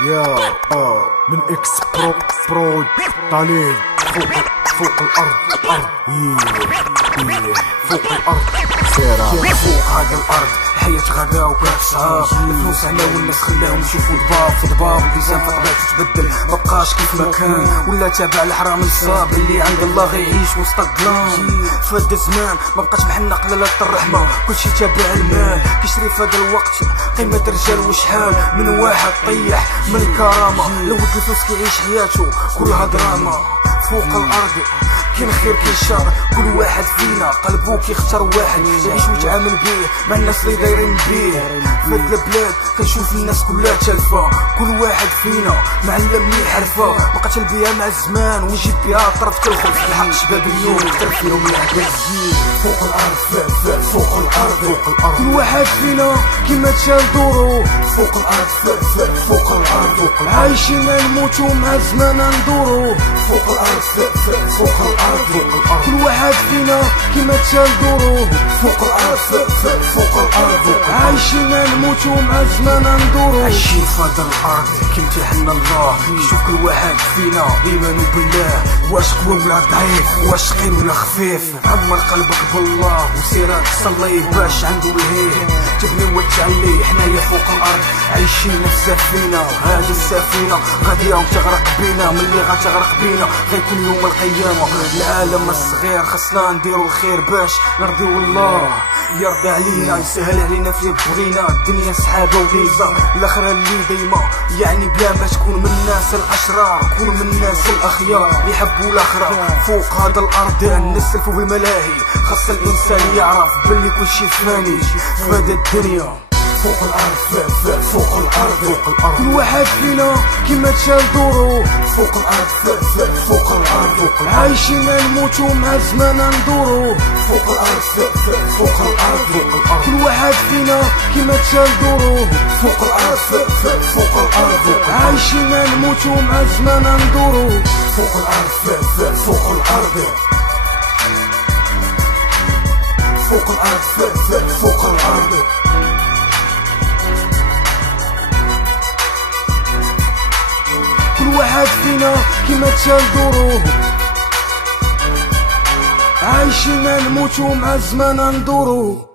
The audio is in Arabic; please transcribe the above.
يا من اكس برو طالع فوق الارض فوق الارض سيرة فوق هذا الارض الحياة غدا وكانت صعاب، الفلوس عنا والناس خلاهم يشوفوا ضباب في ضباب، الانسان فطبيعته تتبدل مبقاش كيف ما كان، ولا تابع الحرام الصاب اللي عند الله غيعيش وسط الظلام. فهاد الزمان مبقاش محنا قلالة الرحمة، كلشي تابع المال كيشري في هذا الوقت قيمة الرجال وشحال من واحد طيح من الكرامة، لو الفلوس كيعيش حياته كلها دراما. فوق الارض كاين خير كاين شر، كل واحد فينا قلبو كيختار واحد يعيش ويتعامل بيه مع الناس اللي دايرين بيه. في هاد البلاد كنشوف الناس كلها تالفه، كل واحد فينا معلم ليه حرفه، بقات البيها مع الزمان ونجيب بها طرف تلخف الحق شباب اليوم كتر فيهم العباد. فوق الارض فوق الارض كل واحد فينا كيما تشال دورو، فوق الارض فوق الارض عايشين نموتو مع الزمان ندورو، فوق الارض فوق الارض كل واحد فينا كيما تشال دورو، فوق الارض فوق الارض عايشين نموتو مع الزمان ندورو. عايشين في هذا الارض كيمتحنا الله، كيشوف كل واحد فينا ايمانو بالله، واش قوي ولا ضعيف، واش ثقيل ولا خفيف، عمر قلبك بالله وسيرك صلي باش عنده الهيه، تبني وتعلي حنايا فوق الارض عايشين في سفينه، هذه السفينه غاديه وتغرق بينا، ملي غتغرق بينا غيكون يوم القيامه. العالم الصغير خصنا نديرو الخير باش نرضيو الله يرضى علينا، يسهل علينا في بغينا، الدنيا سحابه وليزه الاخره اللي دايما يعني بلا ما تكون من الناس الاشرار، كون من الناس الاخيار اللي يحبوا الاخره. فوق هذا الارض نسلفوا بالملاهي، خاص الانسان يعرف باللي كلشي فاني في هذا الدنيا. فوق الارض فوق الارض كل واحد فينا كيما تشال دورو، فوق الارض فوق الارض عايشين نموتو مع الزمان ندورو، فوق الارض فوق الارض كل واحد فينا كيما تشال دورو، فوق الارض فوق الارض عايشين نموتو مع الزمان ندورو، فوق الارض فوق الارض فوق الارض فوق الارض كل واحد فينا كيما تشال دورو، عايشين نموتو مع الزمان ندورو.